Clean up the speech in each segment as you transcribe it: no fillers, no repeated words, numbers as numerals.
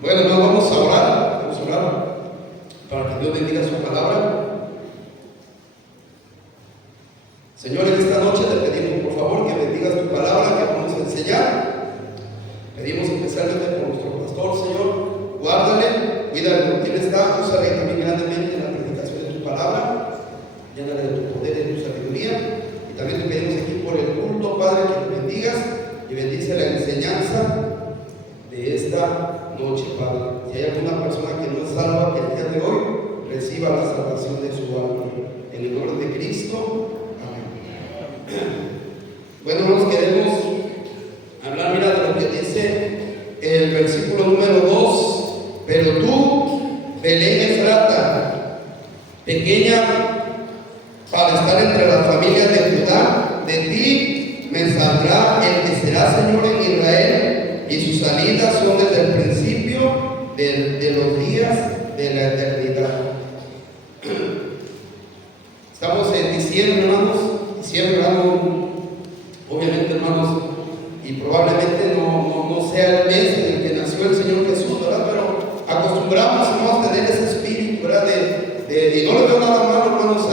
Bueno, nos vamos a orar para que Dios bendiga su palabra. Señor, en esta noche te pedimos por favor que bendigas tu palabra que vamos a enseñar. Pedimos especialmente por nuestro pastor, Señor, guárdale, cuídale donde él está, úsale también grandemente en la predicación de tu palabra, llénale de tu poder y de tu sabiduría. Y también te pedimos aquí por el culto, Padre, que lo bendigas y bendice la enseñanza de esta noche, Padre. Si hay alguna persona que no es salva, que el día de hoy reciba la salvación de su alma. En el nombre de Cristo. Bueno, nos queremos hablar, mira, de lo que dice el versículo número 2. Pero tú, Belén Efrata, pequeña para estar entre las familias de Judá, de ti me saldrá el que será Señor en Israel, y sus salidas son desde el principio de los días de la eternidad. Estamos en diciembre, hermanos. Diciembre, hermanos, obviamente, hermanos, y probablemente no sea el mes en el que nació el Señor Jesús, ¿verdad? Pero acostumbramos, hermanos, a tener ese espíritu, ¿verdad? Y no le veo nada malo, hermanos,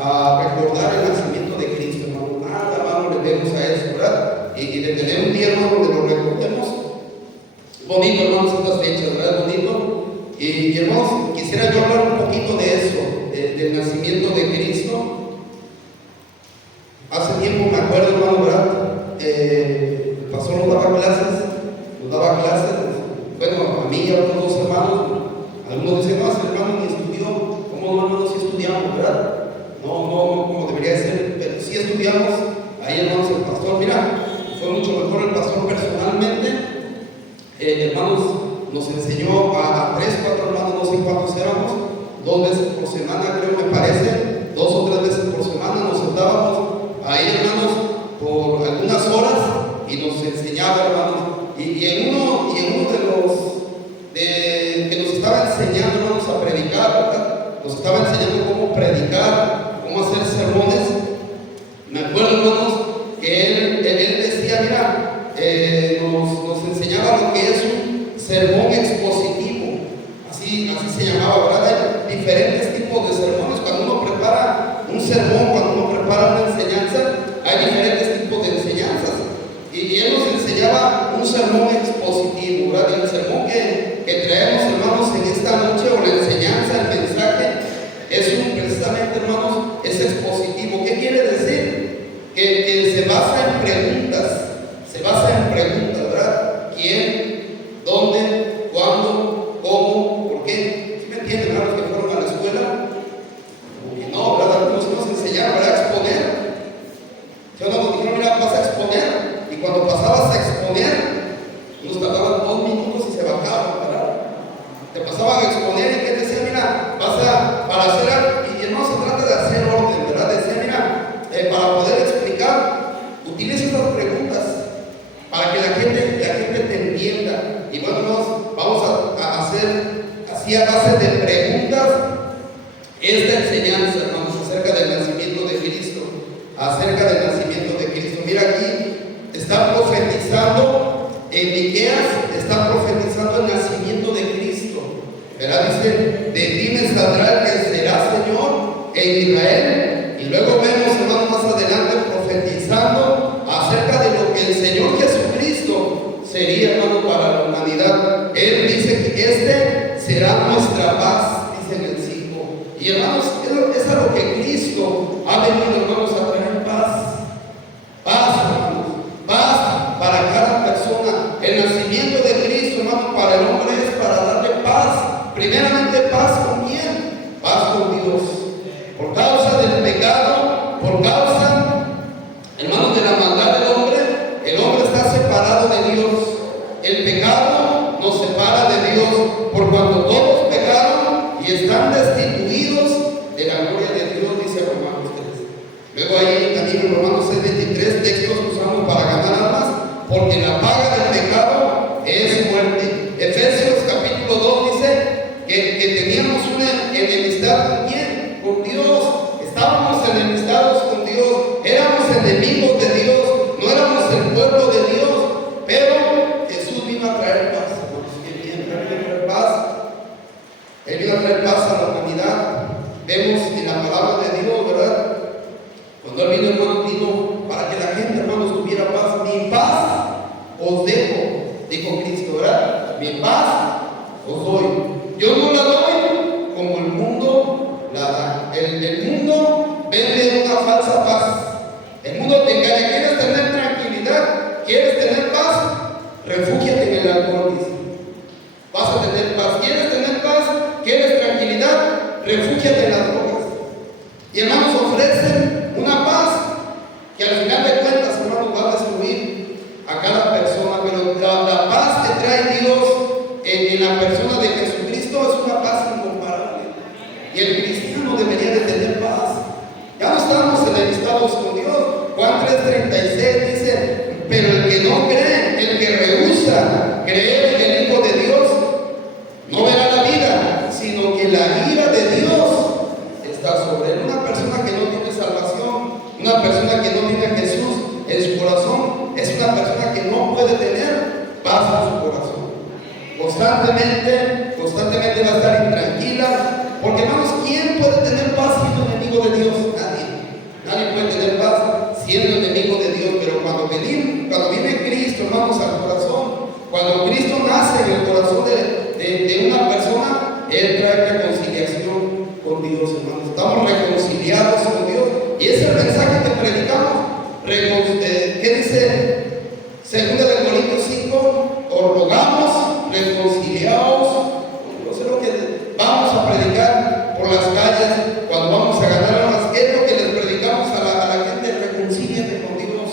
a recordar el nacimiento de Cristo, hermanos. Nada malo le vemos a eso, ¿verdad? Y de tener un día, hermanos, donde lo recordemos. Bonito, hermanos, estas fechas, ¿verdad? Bonito. Y hermanos, quisiera yo hablar un poquito de eso, del nacimiento de Cristo. Hace tiempo me acuerdo, hermano, ¿verdad? El pastor nos daba clases. Bueno, a mí y a otros dos hermanos. Algunos dicen, no, ese hermano ni estudió. ¿Cómo no, hermanos? Sí estudiamos, ¿verdad? No como debería ser, pero sí estudiamos. Ahí, hermanos, el pastor, mira, fue mucho mejor el pastor personalmente. Hermanos, nos enseñó a 3, 4 hermanos, no sé cuántos éramos, 2 veces por semana, creo, me parece, 2 o 3 veces por semana nos sentábamos ahí, hermanos, por algunas horas y nos enseñaba, hermanos. Y en uno de los que nos estaba enseñando, hermanos, a predicar, ¿verdad? Nos estaba enseñando cómo predicar, cómo hacer sermones. Me acuerdo, hermanos, que él decía, mira, nos enseñaba lo que es un sermón expositivo, así se llamaba, ¿verdad? Hay diferentes tipos de sermones. Cuando uno prepara un sermón, cuando uno prepara una enseñanza, hay diferentes tipos de enseñanzas. Y él nos enseñaba un sermón expositivo, ¿verdad? Y el sermón que traemos, hermanos, en esta noche, o la enseñanza, el mensaje, precisamente, hermanos, es expositivo. ¿Qué quiere decir? Que se basa en preguntas, ¿verdad? ¿Quién? ¿Dónde? ¿Cuándo? ¿Cómo? ¿Por qué? ¿Sí me entienden, hermanos, que fueron a la escuela? Porque no, ¿verdad? Nos enseñaron, ¿verdad? A exponer. Yo nos dijeron, mira, vas a exponer. Y cuando pasabas a exponer, nos tardaban 2 minutos y se bajaban, ¿verdad? Te pasaban a exponer y que decía, mira, para hacer algo. Y no se trata de hacer orden, ¿verdad? Decía, mira, para poder explicar, utiliza estas preguntas para que la gente te entienda. Y bueno, vamos a hacer así a base de preguntas esta enseñanza, hermanos, acerca del nacimiento de Cristo. Mira, aquí está profetizando en Miqueas, está profetizando el nacimiento de Cristo, ¿verdad? Dice, de ti me saldrá el que será Señor en Israel. Y luego vemos, hermanos, más adelante profetizando acerca de lo que el Señor Jesucristo sería, hermano, para la humanidad. Él dice que este será nuestra paz, dice en el 5. Y hermanos, es a lo que Cristo ha venido, hermanos, a traer paz. Hermanos, paz para cada persona. El nacimiento de Cristo, hermano, para el hombre es para darle paz. Primeramente, paz con quién? Paz con Dios. Por causa del pecado, por causa, hermanos, de la maldad del hombre, el hombre está separado de Dios. El pecado nos separa de Dios, por cuanto todos pecaron y están destituidos de la gloria de Dios, dice Romanos 3. Luego ahí también en Romanos 6:23, textos que usamos para ganar almas, porque la paga del pecado es muerte. Efesios capítulo 2 dice que teníamos una enemistad con quién? Con Dios. Estábamos enemistados con Dios, éramos enemigos de Dios, no éramos el pueblo de Dios, pero Jesús vino a traer paz. Qué bien, mi paz os doy. Yo no la doy como el mundo la da. El mundo vende una falsa paz. El mundo te engaña. ¿Quieres tener tranquilidad? ¿Quieres tener paz? Refúgiate en el alcohol, dice. Vas a tener paz. ¿Quieres tener paz? ¿Quieres tranquilidad? Refúgiate en las drogas. Y hermanos, ofrecen una paz que al final de cuentas, hermanos, va a destruir a cada persona. Pero la paz que trae Dios en la persona de Jesucristo es una paz incomparable. Y el cristiano debería de tener paz. Ya no estamos enemistados con Dios. Juan 3:36 dice: pero el que no cree, el que rehúsa creer en el Hijo de Dios, no verá la vida, sino que la ira de Dios está sobre él. Una persona que no tiene salvación, una persona que no tiene a Jesús en su corazón, es una persona que no puede tener paz en su corazón. Constantemente va a estar intranquila, porque hermanos, ¿quién puede tener paz siendo enemigo de Dios? Nadie puede tener paz siendo enemigo de Dios. Pero cuando viene Cristo, hermanos, al corazón, cuando Cristo nace en el corazón de una persona, Él trae reconciliación con Dios, hermanos. Estamos reconciliados con Dios. Y ese es el mensaje que predicamos. ¿Qué dice 2 Corintios 5? Os rogamos, reconciliaos con Dios. Es lo que vamos a predicar por las calles cuando vamos a ganar almas. ¿Qué es lo que les predicamos a la gente? Reconcíliate con Dios.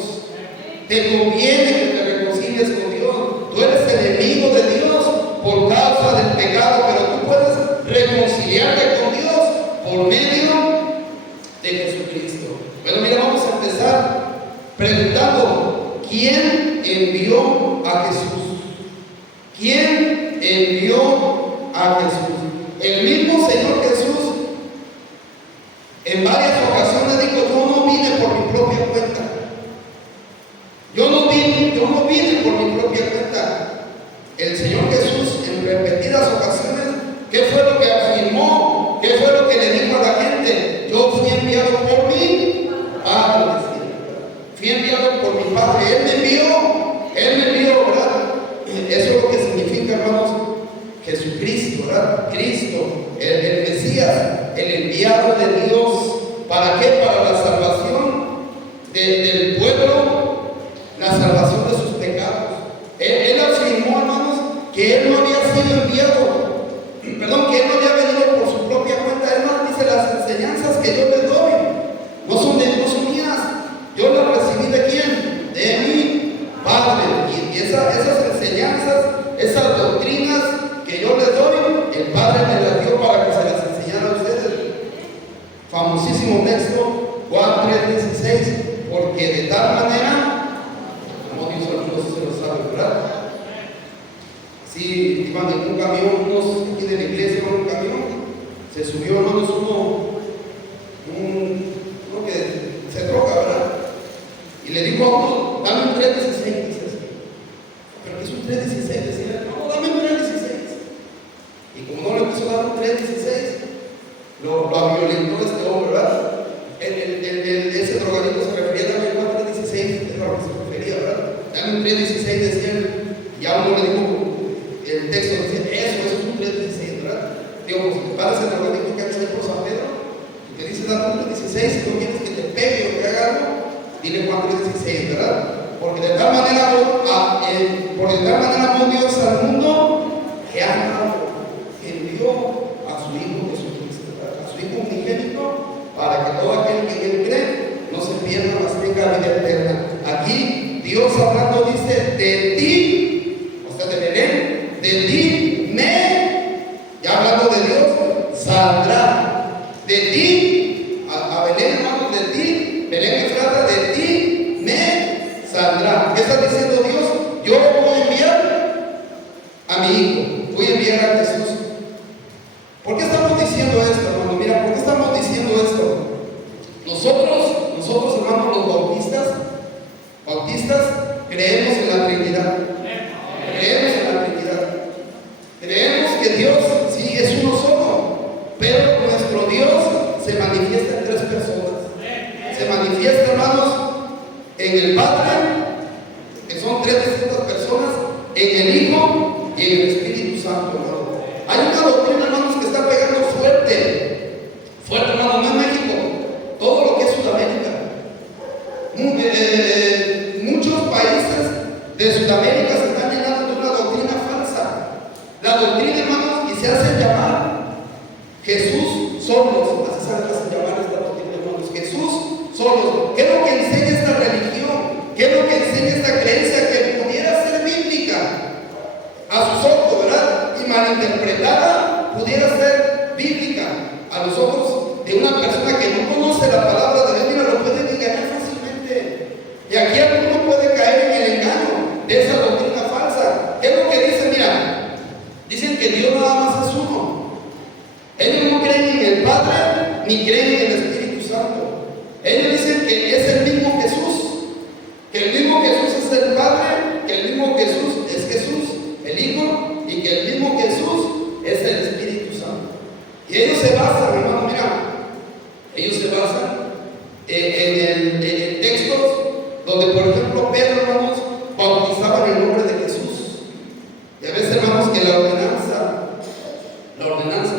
Te conviene que te reconcilies con Dios. Tú eres enemigo de Dios por causa del pecado, pero tú puedes reconciliarte con Dios por medio de Jesucristo. Bueno, mira, vamos a empezar preguntando: ¿quién envió a Jesús? ¿Quién envió a Jesús? El mismo Señor Jesús en varias ocasiones dijo: yo no vine por mi propia cuenta. Yo no vine por mi propia cuenta. El Señor Jesús en repetidas ocasiones, ¿qué fue lo que afirmó? ¿Qué fue lo que le dijo a la gente? Yo fui enviado por mi Padre. Fui enviado por mi Padre. Él me envió, ¿verdad? Eso es lo que significa, hermanos, Jesucristo, ¿verdad? Cristo, el Mesías, el enviado de Dios. ¿Para qué? Para la salvación del pueblo, la salvación de sus pecados. Él afirmó, hermanos, que Él no había sido enviado, que Él no había venido por su propia cuenta. Hermanos, dice: las enseñanzas que yo les doy no son mías. Yo las recibí ¿de quién? De mi Padre. Y esas enseñanzas, esas doctrinas que yo les doy, el Padre me las dio para que se las enseñara a ustedes. Famosísimo texto, Juan 3:16: porque de tal manera, como Dios algunos se lo sabe, ¿verdad? Sí, iban en un camión, unos aquí de la iglesia, en un camión, se subió, hermanos, uno que se troca, ¿verdad? Y le dijo a uno: dame un 3:16, dice así. ¿Pero qué es un 3:16? Decía: no, dame un 3:16. Y como no le quiso dar un 3:16, lo violentó este hombre, ¿verdad? Ese drogadito se refería: dame un 3:16, es lo que se refería, ¿verdad? Dame un 3:16, decía él. Y a uno le dijo, el texto dice: eso es un 3:16, ¿verdad? Digo, pues te paras el drogadito que hace ahí por San Pedro y te dice: dame un 3:16, si no quieres que te pegue o que haga algo, dile Juan 3:16, ¿verdad? Porque de tal manera amó Dios al mundo que ha amado, que envió a su Hijo Jesucristo, ¿verdad? A su Hijo unigénito, para que todo aquel que en él cree no se pierda, mas tenga vida eterna. Aquí Dios hablando dice: de ti, o sea, de Belén, de ti ya hablando de Dios, saldrá. De ti, a Belén, hermanos, de ti, Belén Efrata, de ti me saldrá. ¿Qué está diciendo Dios? Yo voy a enviar a mi Hijo, voy a enviar a Jesús. ¿Por qué estamos diciendo esto, hermano? Mira, ¿por qué estamos diciendo esto? Nosotros, hermanos, los bautistas, creemos en la Trinidad. Creemos en la Trinidad. Creemos que Dios sí es uno solo, pero nuestro Dios se manifiesta en tres personas. Se manifiesta, hermanos, en el Padre, que son tres distintas personas, en el Hijo y en el Espíritu. Santo, hermano. Hay una doctrina, hermanos, que está pegando fuerte, fuerte, hermano, no en México, todo lo que es Sudamérica. Muchos países de Sudamérica se están llenando de una doctrina falsa. La doctrina, hermanos, y se hace llamar Jesús solos, así se hace llamar esta doctrina, hermanos, Jesús solos. ¿Qué es lo que enseña esta religión? ¿Qué es lo que enseña esta creencia que pudiera ser bíblica a sus ojos, verdad? Y malinterpretada, pudiera ser bíblica a los ojos de una persona que no conoce la palabra de Dios. Mira, lo pueden engañar fácilmente. Y aquí alguno puede caer en el engaño de esa doctrina falsa. ¿Qué es lo que dicen? Mira, dicen que Dios nada más es uno. Ellos no creen en el Padre ni creen en el Espíritu Santo. Ellos dicen que es el mismo Jesús, que el mismo Jesús es el Padre, que el mismo Jesús es Jesús, el Hijo, y que el mismo Jesús es el Espíritu Santo. Y ellos se basan, hermano, mira, ellos se basan en textos donde, por ejemplo, Pedro, hermanos, bautizaba en el nombre de Jesús. Y a veces, hermanos, que la ordenanza, hermanos,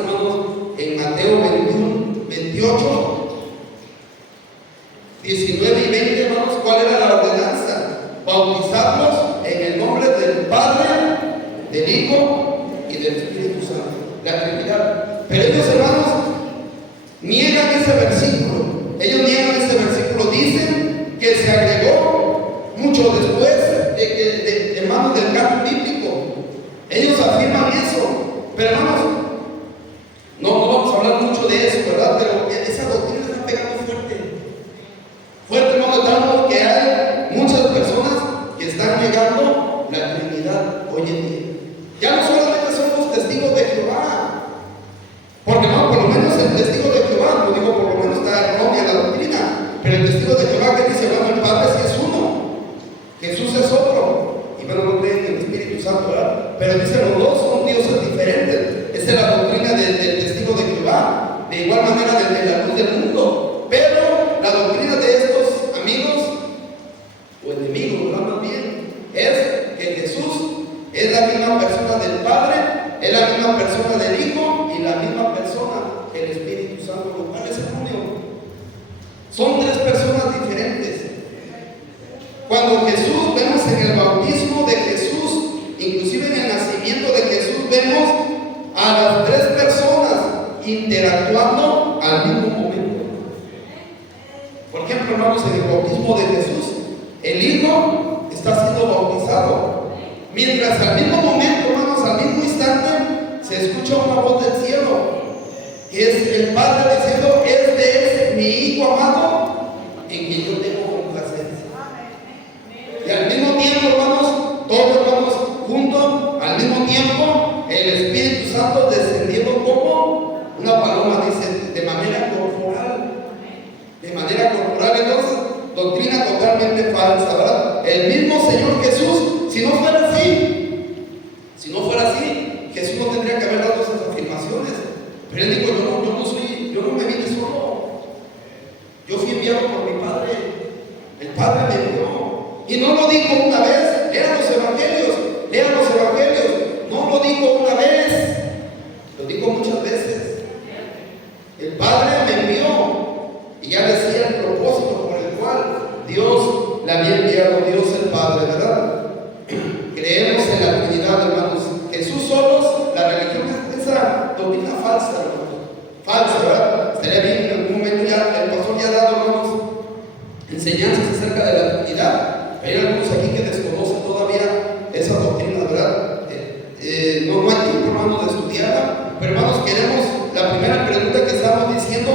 en Mateo 21, 28, 19 y 20, hermanos, ¿cuál era la ordenanza? Bautizarlos en el nombre del Padre, del Hijo y del Espíritu Santo, la Trinidad. Pero ellos, hermanos, niegan ese versículo. Ellos niegan ese versículo. Dicen que se agregó mucho después hermanos, del canon bíblico. Ellos afirman eso. Pero, hermanos, no vamos a hablar mucho de eso, ¿verdad? Pero esa doctrina está pegando fuerte. Fuerte, hermano, tanto que hay muchas personas que están negando la Trinidad hoy en día. Ya no solamente son los testigos de Jehová, porque no, por lo menos el testigo de Jehová, no digo por lo menos está errónea la doctrina, pero el testigo de Jehová que dice, bueno, el Padre sí es uno, Jesús es otro, y bueno, no creen en el Espíritu Santo, ¿verdad? Pero dicen los dos son dioses diferentes. Esa es la doctrina del testigo de Jehová, de igual manera de la luz del mundo. Pero la doctrina de estos amigos o enemigos, ¿verdad? Más bien, es que Jesús es la misma persona del Padre, es la misma persona del Hijo y la misma persona que el Espíritu Santo, lo cual es erróneo. Son tres personas diferentes. Cuando Jesús, vemos en el bautismo de Jesús, inclusive en el nacimiento de Jesús, vemos a las tres personas interactuando al mismo momento. Por ejemplo, hermanos, en el bautismo de Jesús, el Hijo está siendo bautizado, mientras al mismo momento, hermanos, al mismo instante, se escucha una voz del cielo, que es el Padre diciendo: este es mi Hijo amado, en quien yo tengo complacencia. Y al mismo tiempo, hermanos, todos, hermanos, juntos, al mismo tiempo, el Espíritu Santo descendiendo como una paloma, dice, de manera corporal. De manera corporal. Entonces, doctrina totalmente falsa, ¿verdad? El mismo Señor Jesús, si no fuera así, Jesús no tendría que haber dado esas afirmaciones. Pero él dijo: yo no me vine solo, yo fui enviado por mi Padre, el Padre me envió. Y no lo dijo una vez, lean los evangelios, no lo dijo una vez, lo dijo muchas veces. El Padre me envió, y ya decía el propósito por el cual Dios le había enviado, Dios el Padre, ¿verdad? Creemos en la Trinidad, hermanos. Jesús solos, la religión es esa doctrina falsa, hermanos. Falsa, ¿verdad? Estaría bien en algún momento ya, el pastor ya ha dado, hermanos, enseñanzas acerca de la Trinidad. Hay algunos aquí que desconocen todavía esa doctrina, ¿verdad? No hay tiempo, hermanos, de estudiarla. Pero, hermanos, queremos la primera pregunta que estamos diciendo: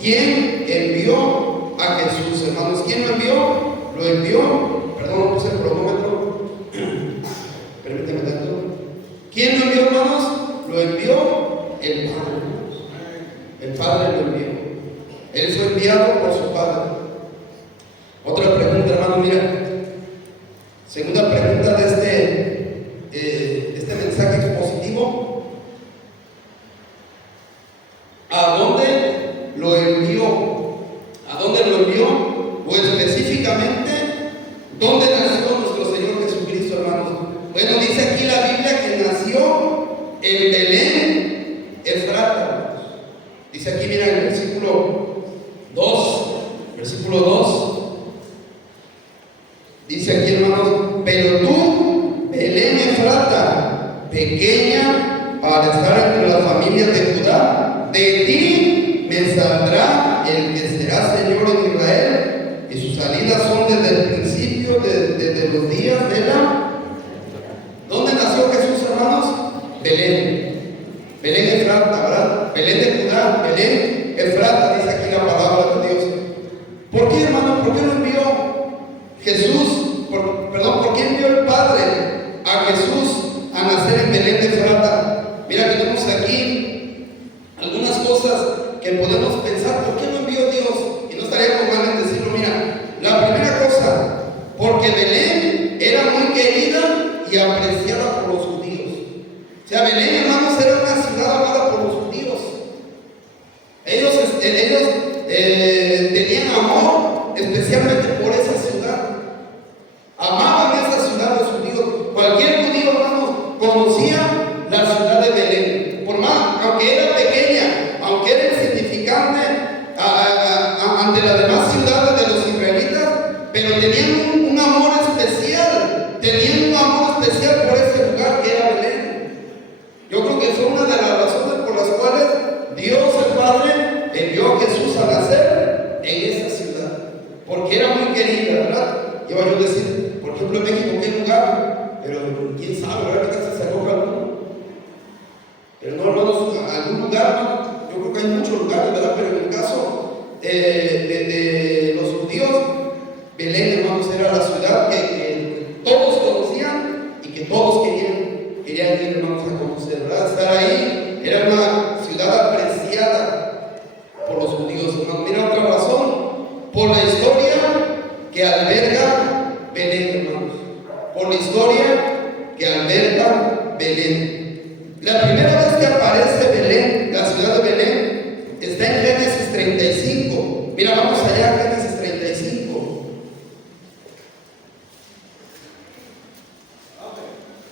¿quién envió a Jesús, hermanos? ¿Quién lo envió? Lo envió, perdón, no puse el cronómetro. Permíteme tanto. ¿Quién lo envió, hermanos? Lo envió el Padre. El Padre lo envió. Él fue enviado por su Padre. Otra pregunta, hermano, mira. Segunda pregunta de este mensaje expositivo: ¿a dónde lo envió? ¿A dónde lo envió? O específicamente, ¿dónde nació nuestro Señor Jesucristo, hermanos? Bueno, dice aquí la Biblia que nació en Belén Efrata. Dice aquí, mira, el versículo 2, dice aquí, hermanos, pero tú, Belén Efrata, pequeña para estar entre las familias de Judá, de ti me saldrá el que será Señor en Israel, y sus salidas son desde el principio, desde los días de la... ¿Dónde nació Jesús, hermanos? Belén Efrata, ¿verdad? Belén de Judá, Belén Efrata, dice aquí la palabra de Dios. ¿Por qué, hermano? ¿Por qué lo envió Jesús? ¿Por qué envió el Padre a Jesús a nacer en Belén de Efrata? Mira, tenemos aquí algunas cosas que podemos pensar, ¿por qué lo envió Dios? Y no estaríamos mal en decirlo. Mira, la primera cosa, porque Belén era muy querida y apreciada por los judíos. O sea, Belén, hermanos, era una ciudad amada por los judíos. Ellos tenían amor especialmente por esa ciudad. Amaban esa ciudad los judíos. Cualquier judío, hermanos, conocía la ciudad de Belén. Por más, aunque era pequeña, aunque era insignificante ante las demás ciudades de los israelitas, pero tenían un amor especial. Tenían un amor especial por ese lugar que era Belén. Yo creo que fue una de las razones por las cuales Dios el Padre envió a Jesús a nacer en esa ciudad, porque era muy querida, ¿verdad? Iba yo a decir, por ejemplo, en México, ¿qué lugar? Pero quién sabe, ¿verdad? Que se acoge alguno. Pero no, hermanos, algún lugar, ¿no? Yo creo que hay muchos lugares, ¿verdad? Pero en el caso de los judíos, Belén, hermanos, era la ciudad que todos conocían y que todos querían ir, hermanos, a conocer, ¿verdad? Estar ahí. Era una ciudad apreciada por los judíos, hermanos. Mira otra razón, por la historia que alberga Belén, hermanos. Por la historia que alberga Belén. La primera vez que aparece Belén, la ciudad de Belén, está en Génesis 35. Mira, vamos allá a Génesis 35.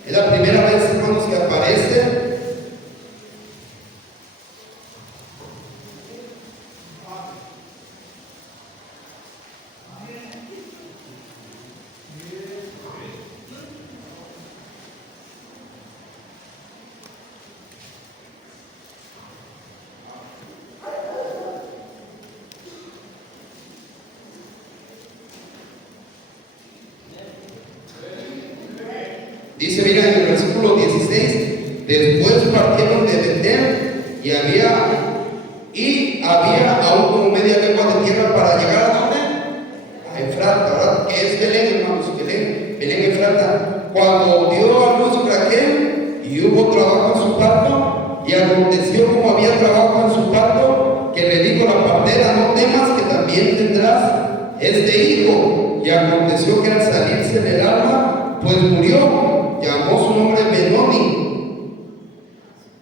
Es la primera vez, hermanos, que aparece. Dice, mira, en el versículo 16, después partieron de Betel y había aún como media legua de tierra para llegar a ¿dónde? A Efrata, ¿verdad? Que es Belén, hermanos, Belén Efrata. Cuando dio a luz Raquel y hubo trabajo en su parto, y aconteció como había trabajo en su parto, que le dijo la partera, no temas que también tendrás este hijo. Y aconteció que al salirse del alma, pues murió. Llamó su nombre Benoni.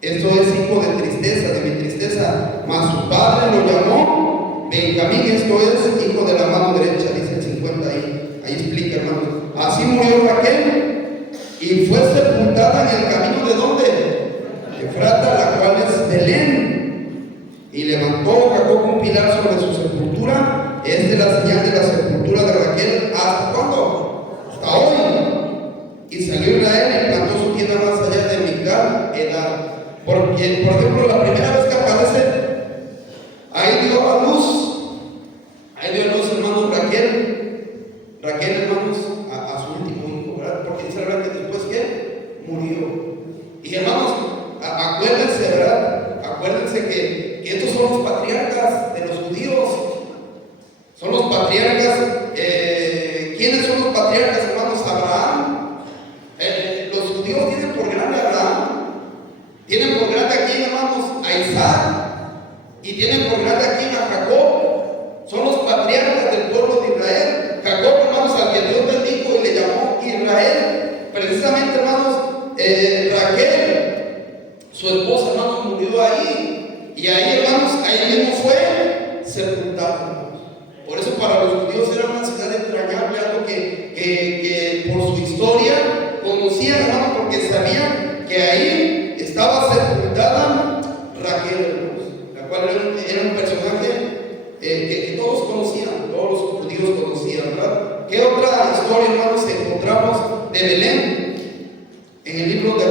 Esto es hijo de tristeza, de mi tristeza. Mas su padre lo llamó Benjamín. Esto es hijo de la mano derecha, dice el 50 ahí. Ahí explica, hermanos. Así murió Raquel y fue sepultada en el camino de ¿dónde? Efrata, la cual es Belén. Y levantó Jacob un pilar sobre su sepultura. Es de la señal de la sepultura de Raquel. ¿Hasta cuándo? Hasta hoy. Y salió Israel y plantó su tienda más allá de Migdal Edad. Porque, por ejemplo, la primera vez que aparece, ahí dio a luz, hermanos, Raquel, hermanos, a su último hijo, ¿verdad? Porque dice la verdad que después que murió. Y hermanos, acuérdense, ¿verdad? Acuérdense que estos son los patriarcas de los judíos. Son los patriarcas. ¿Quiénes son los patriarcas, hermanos? Abraham. Los judíos tienen por grande a Abraham, tienen por grande aquí, hermanos, a Isaac, y tienen por grande aquí a Jacob. Son los patriarcas del pueblo de Israel. Jacob, hermanos, al que Dios bendijo y le llamó Israel. Precisamente, hermanos, Raquel, su esposa, hermanos, murió ahí. Y ahí, hermanos, ahí mismo fue sepultada. Por eso para los judíos era una ciudad entrañable, algo que por su historia conocían, hermano, porque sabían que ahí estaba que todos conocían, todos los judíos conocían, ¿verdad? ¿Qué otra historia, hermanos, encontramos de Belén? En el libro de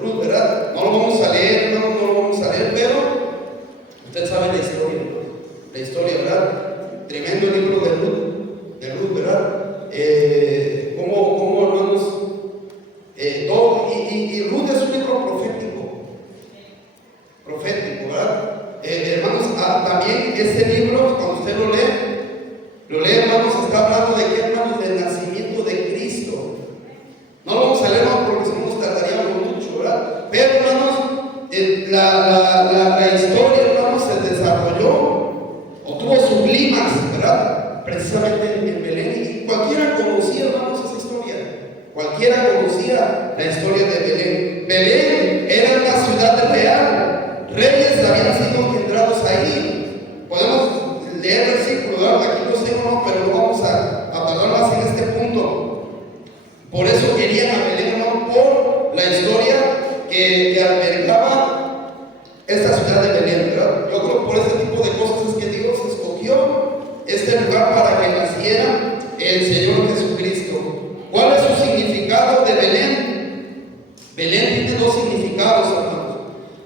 Ruth, ¿verdad? No lo vamos a leer, no lo vamos a leer, pero usted sabe la historia, ¿verdad? Tremendo el libro de Ruth, ¿verdad? Como hermanos, todo, y Ruth es un libro profético, ¿verdad? Hermanos, también este libro, cuando usted lo lee, hermanos, está hablando de qué, hermanos, del nacimiento de Cristo. No lo vamos a leer, hermanos, porque si no nos tardaríamos mucho, ¿verdad? Pero, hermanos, la historia, hermanos, se desarrolló o tuvo su clímax, ¿verdad? Precisamente en Belén. Y cualquiera conocía, hermanos, esa historia. Cualquiera conocía la historia de Belén. Belén era una ciudad real. Reyes habían sido engendrados ahí. Podemos leer el versículo, ¿verdad? Aquí no sé, no, pero no vamos a tardar más en este punto. Por eso querían a Belén, hermano, por la historia que albergaba esta ciudad de Belén, ¿verdad? Yo creo que por este tipo de cosas es que Dios escogió este lugar para que naciera el Señor Jesucristo. ¿Cuál es su significado de Belén? Belén tiene dos significados, hermanos.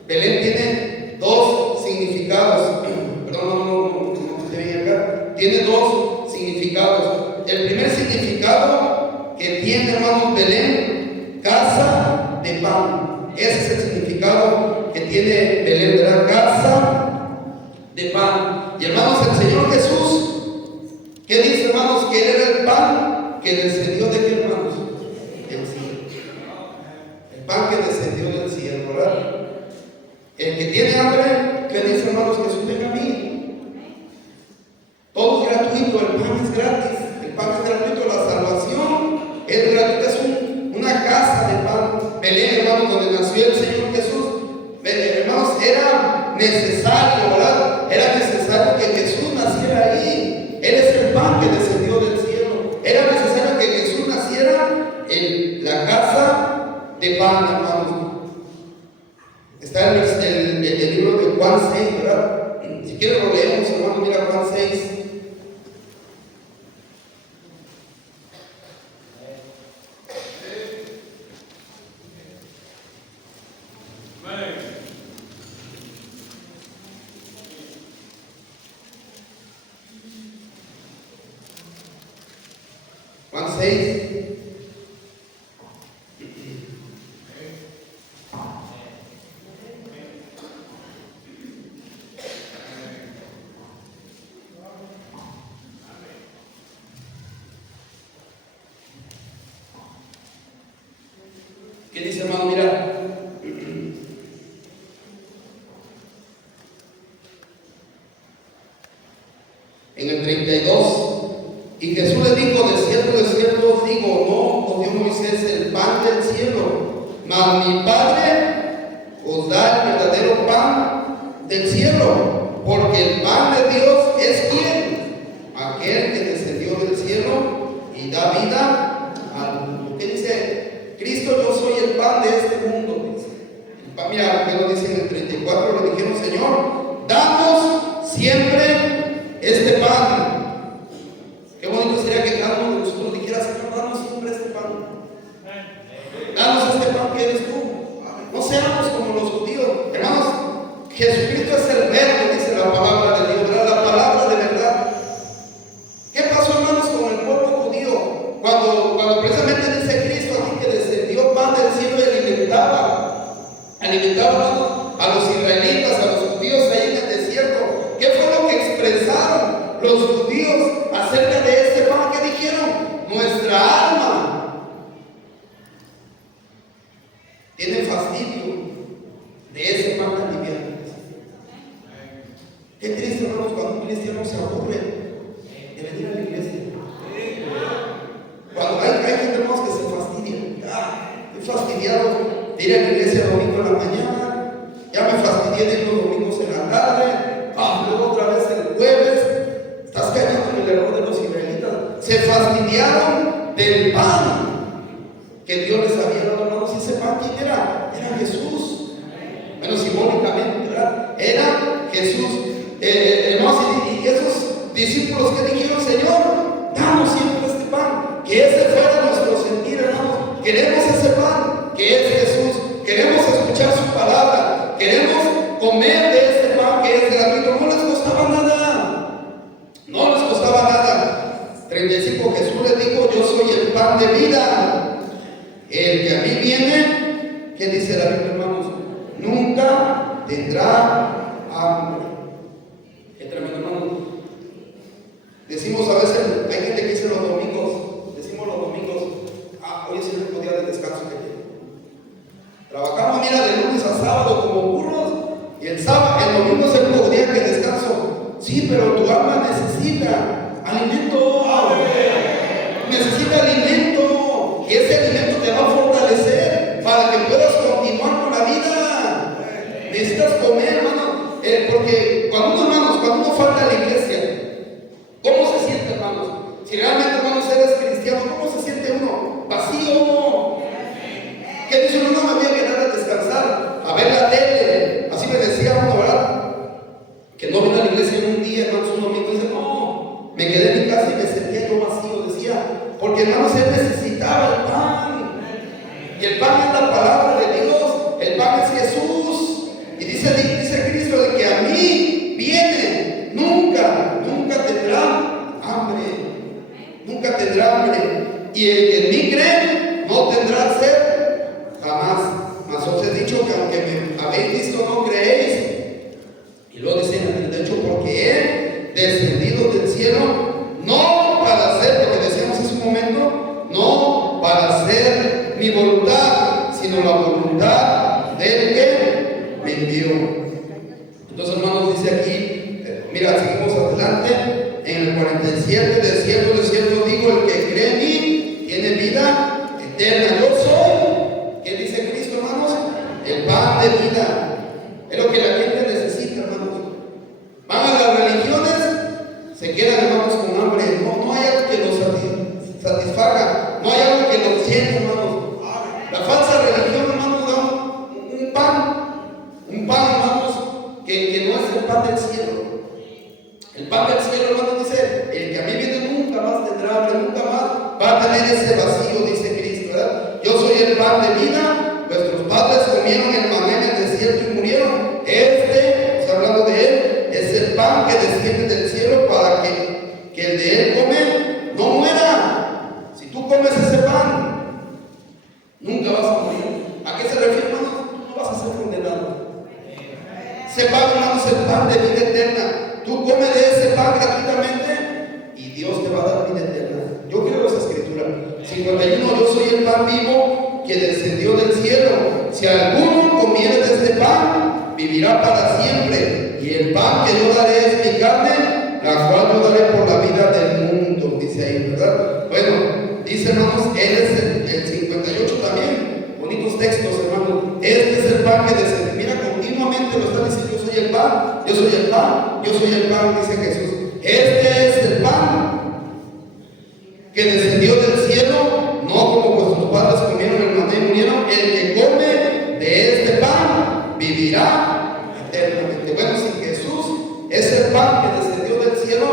Belén tiene dos significados. Perdón, no esté bien acá. Tiene dos significados. El primer significado que tiene, hermanos, Belén, casa de pan. Ese es el significado que tiene Belén, ¿verdad? Casa de pan. Y hermanos, el Señor Jesús, ¿qué dice, hermanos? Que Él era el pan que descendió de qué, hermanos? Del cielo. El pan que descendió del cielo, ¿verdad? El que tiene hambre, ¿qué dice, hermanos? Jesús, venga a mí. Todo es gratuito, el pan es gratis. El pan es gratuito, la salvación es gratuita, es una casa de pan. Belén, hermanos, donde nació el Señor Jesús. Hermanos, era necesario, ¿verdad? Era necesario que Jesús naciera ahí. Él es el pan que descendió del cielo. Era necesario que Jesús naciera en la casa de pan, hermanos. Está en el libro de Juan 6, ¿verdad? Si quieren lo leemos, hermanos, mira Juan 6. Juan 6. ¿Qué dice, hermano? Mira. En el 32. Y Jesús le dijo: de cierto os digo, no os dio Moisés el pan del cielo, mas mi Padre os da el verdadero pan del cielo, porque el pan de Dios es ¿quién? Aquel que descendió del cielo y da vida al mundo. ¿Qué dice? Cristo, yo soy el pan de este mundo, dice. El pan, mira, que lo dice en el 34, le dijeron: Señor, danos siempre este pan. Qué bonito sería que cada uno de nosotros dijera: Señor, danos siempre este pan. Danos este pan que eres tú. No seamos como los judíos. Hermanos, Jesucristo es el verbo, dice la palabra de Dios, ¿verdad? La palabra de verdad. ¿Qué pasó, hermanos, con el pueblo judío? Cuando precisamente dice Cristo aquí que descendió pan del cielo y alimentaba, hermanos, a los israelitas, a los judíos ahí en el desierto. ¿Qué fue lo que expresaron los judíos acerca de este pan? Que dijeron: nuestra alma tiene fastidio de ese pan tan liviano. Qué triste, hermanos, cuando un cristiano se aburre de venir a la iglesia. Cuando hay gente, hermanos, que se fastidia. Estoy fastidiado de ir a la iglesia el domingo en la mañana. Ya me fastidié de ir los domingos en la tarde. Luego otra vez el jueves. Estás cayendo en el error de los israelitas. Se fastidiaron del pan que Dios les había dado, hermanos. ¿Y ese pan quién era? Era Jesús. Bueno, simbólicamente, ¿verdad? Era Jesús. hermanos, nunca tendrá hambre. Qué tremendo, hermanos. Decimos a veces, hay gente que dice los domingos, decimos los domingos, hoy es el único día de descanso que tiene. Trabajamos, mira, de lunes a sábado como burros, y el domingo es el único día que descanso. Sí, pero tu alma necesita alimento. Necesita alimento. Y ese alimento te va a fortalecer para que puedas continuar con la vida. Necesitas comer, hermano. Porque cuando uno falta a la iglesia, ¿cómo se siente, hermanos? Si realmente, hermanos, eres cristiano, ¿cómo se siente uno? Vacío. ¿Qué dice uno? No me voy a quedar a descansar, a ver la tele. Así me decía uno, ¿verdad? Que no vino a la iglesia en un día, hermanos, un domingo. Dice, no, me quedé en mi casa y me sentía yo vacío. Decía, porque, hermanos, él necesitaba el pan. Y el pan es la palabra de Dios. El pan es Jesús. Y dice Cristo, de que a mí viene, nunca tendrá hambre. Nunca tendrá hambre. Y el que en mí cree, no tendrá sed jamás. Mas os he dicho que aunque me habéis visto, no creéis. Y luego dice en el 38, porque he descendido del cielo, no para hacer lo que decíamos hace un momento, no para hacer mi voluntad, sino la voluntad del que me envió. Entonces, hermanos, dice aquí, mira, seguimos adelante, en el 47, de cierto digo, el que cree en mí, tiene vida eterna. Yo soy, ¿qué dice Cristo, hermanos? El pan de vida. Es lo que la gente necesita, hermanos. Van a las religiones, se quedan, hermanos, con hambre. No hay algo que los satisfaga, no hay algo que los llene, hermanos. La falsa religión, hermanos, da un pan, hermanos, que no es el pan del cielo. El pan del cielo, hermanos, dice, el que a mí viene nunca más tendrá hambre, nunca más va a tener ese vacío, dice Cristo, ¿verdad? Yo soy el pan de vida. Nuestros padres comieron el maná en el desierto y murieron. Está hablando de él, es el pan que desciende del cielo para que el de él come no muera. Si tú comes ese pan, nunca vas a morir. ¿A qué se refiere, hermanos? No vas a ser condenado. Ese pan, hermanos, es el pan de vida eterna. Tú comes de ese pan gratuitamente y Dios te va a dar vida eterna. Yo creo esa escritura. 51, yo soy el pan vivo que descendió del cielo. Si alguno comiere de este pan, vivirá para siempre. Y el pan que yo daré es mi carne, la cual yo daré por la vida del mundo. Dice ahí, ¿verdad? Bueno, dice, hermanos, él es el 58 también. Bonitos textos, hermanos. Este es el pan que descendió. Mira, continuamente lo está diciendo, yo soy el pan, yo soy el pan, yo soy el pan, dice Jesús. Este es el pan que descendió del cielo, no como vuestros padres comieron el maná y murieron. El que come de este pan vivirá eternamente. Bueno, si Jesús es el pan que descendió del cielo,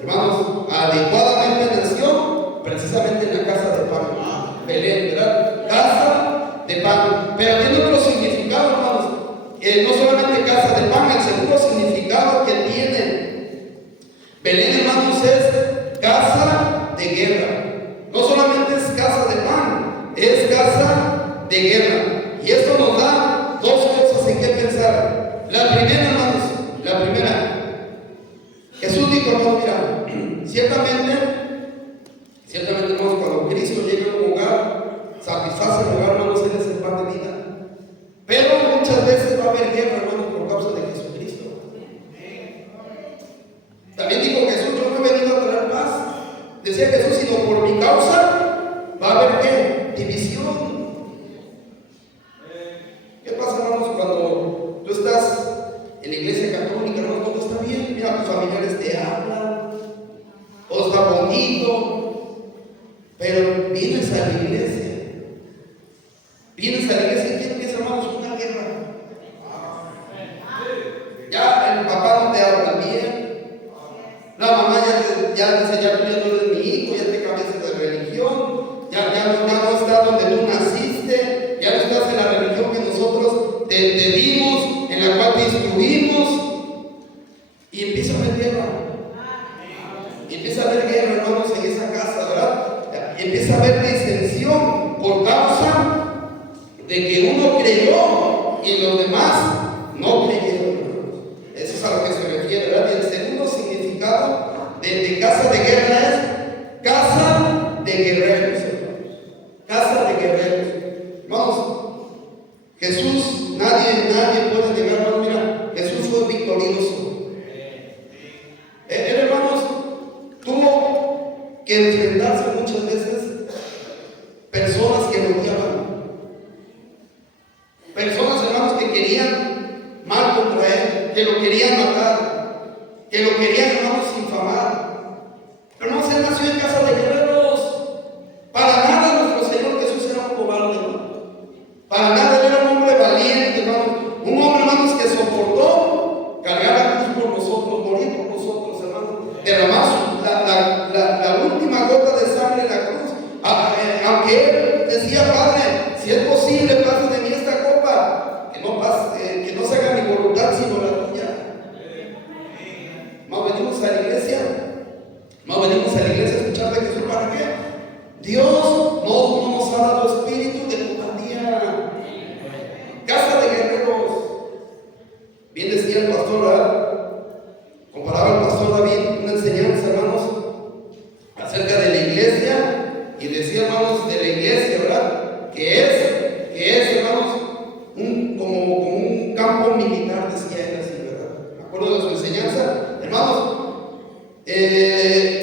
hermanos, adecuadamente nació precisamente en la casa de pan, Belén, ¿verdad? Casa de pan. Pero tiene otro significado, hermanos. No solamente casa de pan, el segundo significado que tiene Belén, hermanos, es casa de guerra. No solamente es casa de pan, es casa de guerra. Y esto nos da dos cosas en qué pensar. La primera, hermanos, Jesús dijo, hermanos, mira, ciertamente, hermanos, cuando Cristo llega a un hogar, satisface el hogar, hermanos, Él es el pan de vida. Pero muchas veces va a haber guerra, hermanos, por causa de Jesucristo. También dijo Jesús, yo no he venido a traer paz. Decía Jesús, sino por mi causa va a haber ¿qué? División. ¿Qué pasa, hermanos, cuando tú estás en la iglesia católica, hermanos, todo está bien? Mira, tus familiares te hablan, todo está bonito, pero vienes a la iglesia. ¿Y qué empieza, hermanos? Una guerra. Ya el papá no te habla bien, la mamá ya dice, ya tú ya no eres mi hijo, ya te cambiaste de religión, ya no estás donde tú naciste, ya no estás en la religión que nosotros te dimos, en la cual te instruimos, y empieza a haber guerra. Y empieza a haber guerra, hermanos, en esa casa, ¿verdad? Y empieza a haber disensión por causa de que uno creyó y los demás no creyeron, hermanos. Eso es a lo que se refiere, ¿verdad? Y el segundo significado de casa de guerra es casa de guerreros, hermanos. Casa de guerreros. Hermanos, Jesús, nadie puede negar, hermanos, mira, Jesús fue victorioso. Él, hermanos, tuvo que enfrentarse muchas veces personas que lo odiaban. Personas, hermanos, que querían mal contra él, que lo querían matar, que lo querían, hermanos, infamar. Pero hermanos, él nació en casa de guerreros. Para nada nuestro Señor Jesús era un cobarde, hermano. Para nada él era un hombre valiente, hermanos. Un hombre, hermanos, que soportó cargar la cruz por nosotros, morir por nosotros, hermanos. Derramar la última gota de sangre en la cruz. Aunque él decía, Padre, si es posible, pase de mí esta copa, que no se haga mi voluntad sino la tuya. No venimos a la iglesia a escuchar de Jesús. ¿Para qué? Dios no nos ha dado espíritu de cobardía. Casa de guerreros. Bien decía el pastor, ¿verdad? Comparaba el pastor David una enseñanza, hermanos, acerca de la iglesia, y decía, hermanos, de la iglesia, ¿verdad? Que es, hermanos, como un campo militar, decía él así, ¿verdad? Me acuerdo de su enseñanza, hermanos.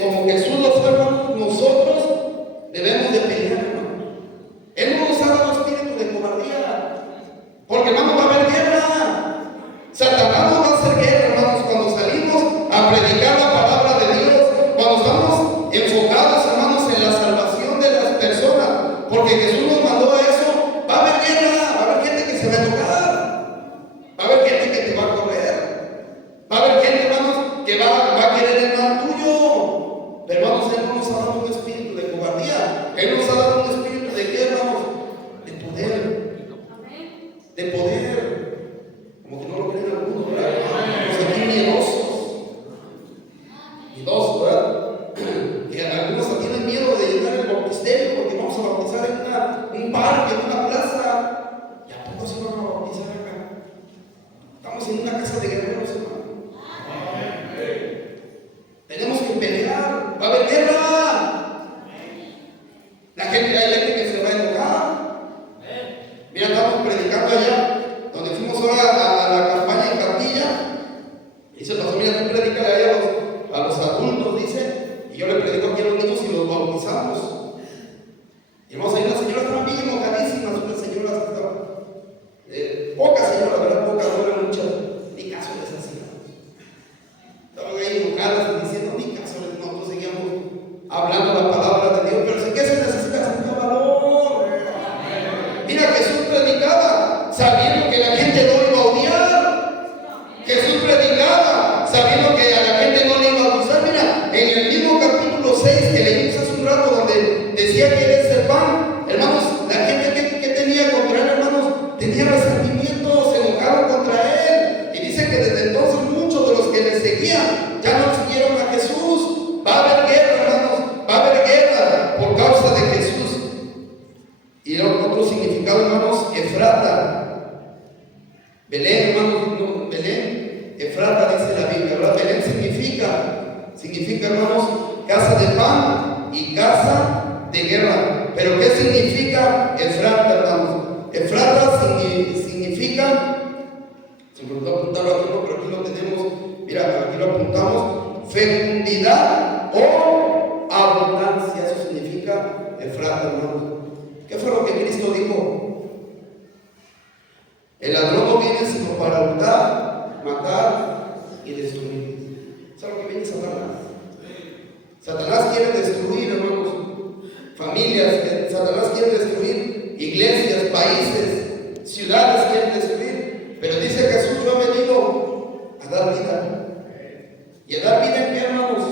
Como Jesús lo fue, hermanos, nosotros debemos de pelear, hermanos. Él no nos ha dado espíritu de cobardía, porque, hermanos, va a haber guerra. Satanás nos va a hacer guerra, hermanos, cuando salimos a predicar la palabra de Dios, cuando estamos enfocados, hermanos, en la salvación de las personas, porque Jesús nos mandó a eso. Va a haber guerra, va a haber gente que se va a enojar, va a haber gente que te va a correr, va a haber gente, hermanos, que va a querer el mal tuyo. Pero, hermanos, Él no nos ha dado un espíritu de cobardía. Él nos ha dado un espíritu de ¿qué, hermanos? De poder. De poder. Como que no lo creen algunos, ¿verdad? Estamos aquí miedosos, ¿verdad? Que algunos tienen miedo de llenar el bautisterio porque vamos a bautizar en un parque, en una plaza. ¿Y a poco se van a bautizar acá? Estamos en una casa de guerreros, hermano. Tenemos que pelear. Va a haber guerra. Hay gente que se va a enojar. Mira, estamos predicando allá, donde fuimos ahora a la campaña en Cartilla. Y se pasó, mira, tú predicas allá a los adultos, dice. Y yo le predico aquí a los niños y los bautizamos. Y vamos a ir, las señoras estaban bien enojadísimas, unas señoras que estaban, pocas señoras, ¿verdad? Pocas, no eran muchas. Ni caso les hacían. Estaban ahí enojadas diciendo, ni caso les, nosotros seguíamos hablando la palabra de Dios. Pero ¿qué se necesita? Se necesita valor. Mira, Jesús predicaba sabiendo que la gente lo iba a odiar. Jesús predicaba sabiendo que a la gente no le iba a gustar. Mira, en el mismo capítulo 6 que leímos hace un rato, donde decía que Él es el pan, hermanos, la gente que tenía contra Él, hermanos, tenía resentimiento, se enojaron contra Él. Y dice que desde entonces muchos de los que le seguían ya no siguieron a Jesús. Va a haber guerra, hermanos, va a haber guerra por causa de Jesús. Y otro significado, hermanos, Efrata. Belén, hermanos, no, Belén, Efrata dice la Biblia, ¿verdad? Belén significa, hermanos, casa de pan y casa de guerra. Pero ¿qué significa Efrata, hermanos? Efrata significa, se me olvidó apuntarlo aquí, pero aquí lo tenemos, mira, aquí lo apuntamos, fecundidad o abundancia. Eso significa Efrata, hermanos. ¿Qué fue lo que Cristo dijo? El ladrón no viene sino para hurtar, matar y destruir. ¿Sabes lo que viene Satanás? Satanás quiere destruir, hermanos, familias. Satanás quiere destruir iglesias, países, ciudades quieren destruir. Pero dice Jesús, yo he venido a dar vida. ¿Y a dar vida en qué, hermanos?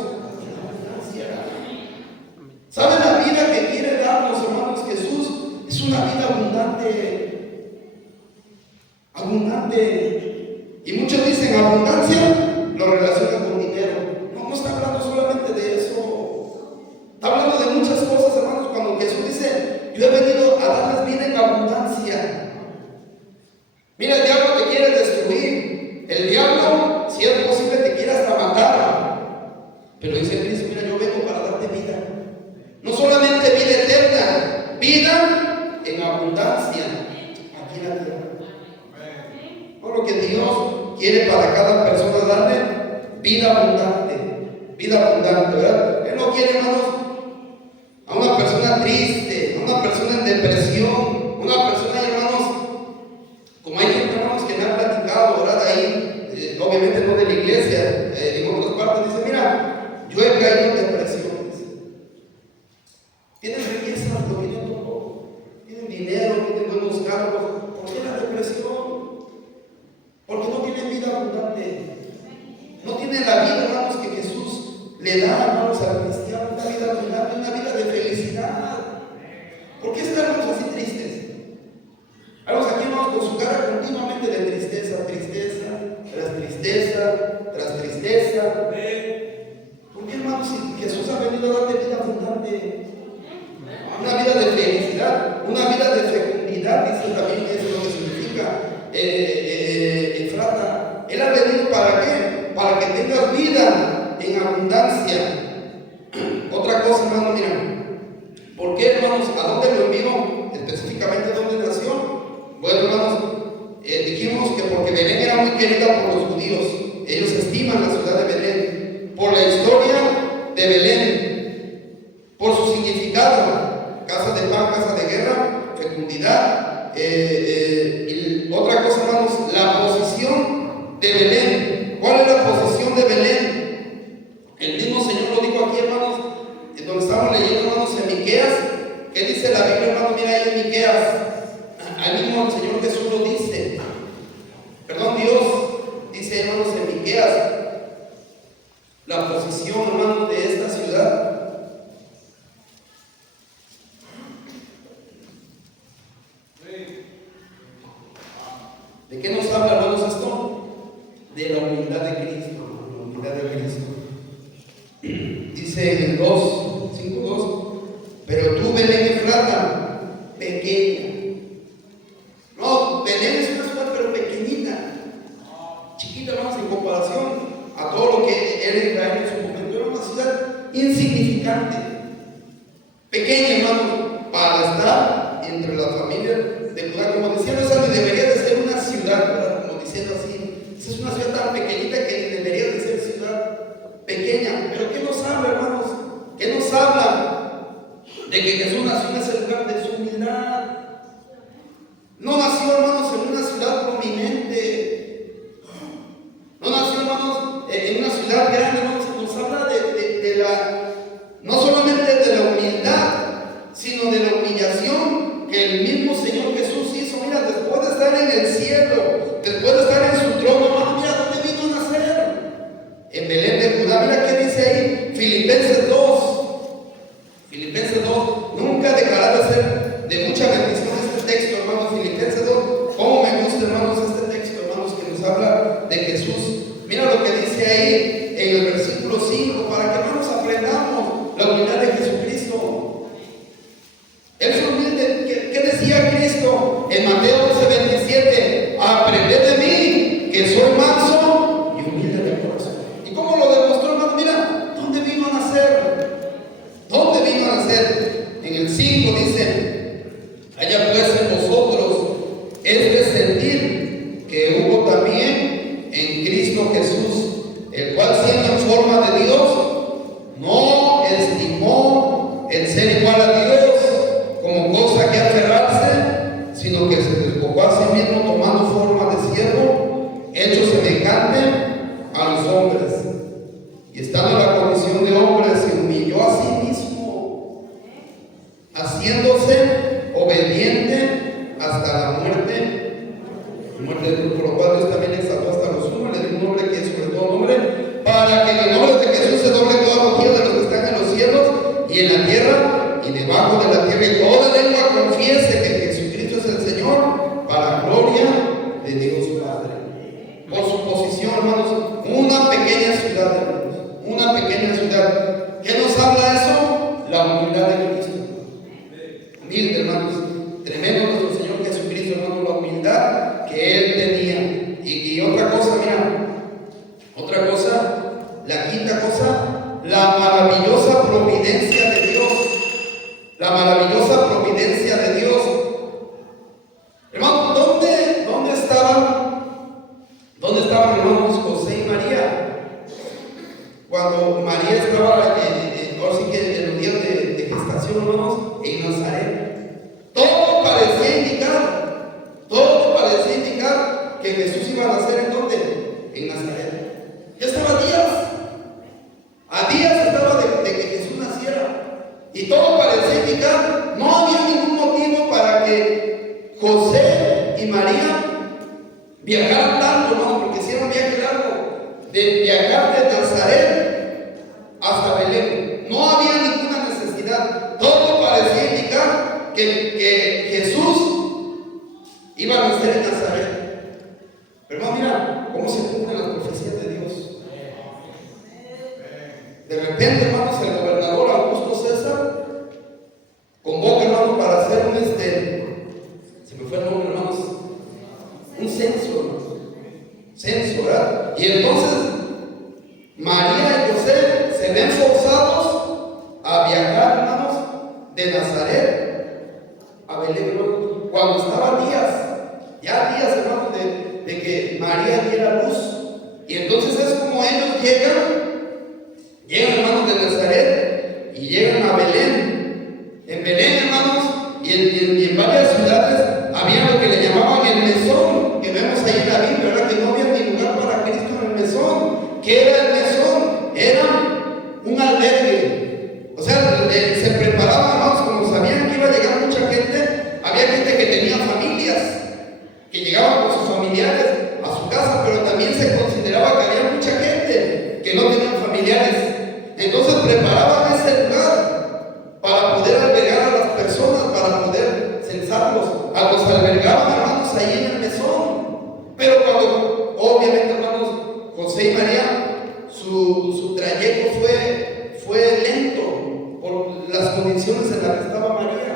¿Saben la vida que quiere darnos, hermanos? Jesús es una vida abundante. Abundante. Y muchos dicen abundancia, lo relacionan con dinero. No está hablando solamente de eso. Está hablando de muchas cosas, hermanos. Cuando Jesús dice, yo he venido a darles vida en abundancia. Mira, quiere para cada persona darle vida abundante, ¿verdad? Él no quiere, hermanos, a una persona triste, a una persona en depresión, una persona, hermanos, como hay gente, hermanos, que me han platicado, ¿verdad? Ahí, obviamente no de la iglesia, en otras partes, dice, mira, yo he caído en depresión. Tienen riqueza, lo tienen todo, tienen dinero, tienen buenos cargos. ¿Por qué la depresión? Porque no tienen vida abundante. No tienen la vida, hermanos, que Jesús le da, hermanos, al cristiano, una vida abundante, una vida de felicidad. ¿Por qué estamos así tristes? Vamos aquí, hermanos, con su cara continuamente de tristeza, tras tristeza. ¿Por qué, hermanos, si Jesús ha venido a darte vida abundante? Una vida de felicidad, una vida de fecundidad, dice también, eso es lo que significa Efrata. Él ha venido ¿para qué? Para que tengas vida en abundancia. Otra cosa, hermano, mira, ¿por qué, hermanos? ¿A dónde lo envió? Específicamente, ¿dónde nació? Bueno, hermanos, dijimos que porque Belén era muy querida por los judíos. Ellos estiman la ciudad de Belén por la historia de Belén, por su significado. Casa de pan, casa de guerra, fecundidad. Y otra cosa, hermanos, la posición de Belén. ¿Cuál es la posición de Belén? El mismo Señor lo dijo aquí, hermanos, donde estamos leyendo, hermanos, en Miqueas. ¿Qué dice la Biblia, hermanos? Mira ahí en Miqueas. Ahí mismo el Señor Jesús lo dice. Perdón, Dios dice, hermanos, en Miqueas, la posición, hermanos, de esta ciudad. ¿De qué nos habla, hermanos, esto? De la humildad de Cristo, la humildad de Cristo. Dice en el 5:2, pero tú, Belén Efrata, pequeña. No, Belén es una ciudad, pero pequeñita, chiquita, hermanos, en comparación a todo lo que era Israel en su momento. Era una ciudad insignificante, pequeña, hermanos, para estar entre las familias de Judá. Como decía Rosario, debería de ser una ciudad, ¿verdad? Como diciendo así, esa es una ciudad tan pequeñita que ni debería de ser ciudad pequeña. Pero ¿qué nos habla, hermanos? ¿Qué nos habla? De que Jesús nació en ese lugar de su humildad. No nació, hermanos, en una ciudad prominente. No nació, hermanos, en una ciudad grande. Hermanos, nos habla de la, no solamente de la humildad, sino de la humillación que el mismo Señor Jesús hizo. Mira, después de estar en el cielo, después de estar en su trono, hermano, mira dónde vino a nacer. En Belén de Judá. Mira qué dice ahí, Filipenses 2. Filipenses 2, nunca dejará de ser de mucha bendición este texto, hermanos. Filipenses 2, cómo me gusta, hermanos, este texto, hermanos, que nos habla de Jesús. Mira lo que dice ahí en el versículo 5, para que, hermanos, aprendamos la humildad de Jesucristo. Él fue humilde. ¿Qué decía Cristo en Mateo 12:27? Aprended de mí, que soy manso y humilde de corazón. ¿Y cómo lo demostró, hermano? Mira, ¿dónde vino a nacer? ¿Dónde vino a nacer? En el 5 dice, haya pues en vosotros este sentir que hubo también en Cristo Jesús, el cual siendo en forma de Dios, no estimó el ser igual a Dios como cosa que aferrarse, sino que se despojó a sí mismo tomando forma de siervo, hecho semejante a los hombres, y estando en la condición de hombre se humilló a sí mismo, haciéndose obediente hasta la muerte por lo cual Dios también exaltó hasta los hombres, le dio un nombre que es sobre todo nombre, para que en el nombre de Jesús se doble toda rodilla de los que están en los cielos y en la tierra y debajo de la tierra, y toda lengua confiese que Jesucristo es el Señor, para gloria de Dios Padre. Por su posición, hermanos, una pequeña ciudad, hermanos, una pequeña ciudad. ¿Qué nos habla eso? La humildad de Cristo. Humilde, hermanos, tremendo nuestro Señor Jesucristo, hermanos, la humildad que Él tenía. Y otra cosa, mira, otra cosa, la quinta cosa, la maravillosa providencia de Dios. La maravillosa providencia de Dios. Hermano, ¿dónde ¿Dónde estaban, hermanos, José y María? Cuando María estaba, ahora sí que en los días de gestación, hermanos, en Nazaret. Todo parecía indicar que Jesús iba a nacer, ¿en dónde? En Nazaret. Ya estaba a días estaba de que Jesús naciera. Y todo parecía indicar, no había ningún motivo para que José y María viajaran tanto, ¿no? Porque si era un viaje largo, de viajar de Nazaret hasta Belén. No había ninguna necesidad. Todo parecía indicar que Jesús iba a nacer en Nazaret. Pero hermano, mira cómo se cumplen las profecías de Dios. De repente, hermanos, el gobernador Augusto César convoca, hermano, para hacer se me fue el nombre, hermanos, un censo, ¿verdad? Y entonces María y José se ven forzados a viajar, hermanos, de Nazaret a Belén, hermanos, cuando estaban días, hermanos, de que María diera luz. Y entonces es como ellos llegan, hermanos, de Nazaret y llegan a Belén. En Belén, hermanos, y en varias ciudades había lo que le llamaban el mesón, que vemos ahí en la Biblia, ¿verdad? Que no había ni lugar para Cristo en el mesón. ¿Qué era el mesón? Era un albergue. O sea, se preparaban, hermanos, como sabían que iba a llegar mucha gente. Había gente que tenía familias, que llegaban con sus familiares a su casa, pero también se consideraba que había mucha gente que no tenían familiares. Entonces preparaban ese lugar para poder albergar a las personas, para poder censarlos. A los albergaban, hermanos, ahí en el mesón. Pero cuando, obviamente, hermanos, José y María, su trayecto fue lento por las condiciones en las que estaba María.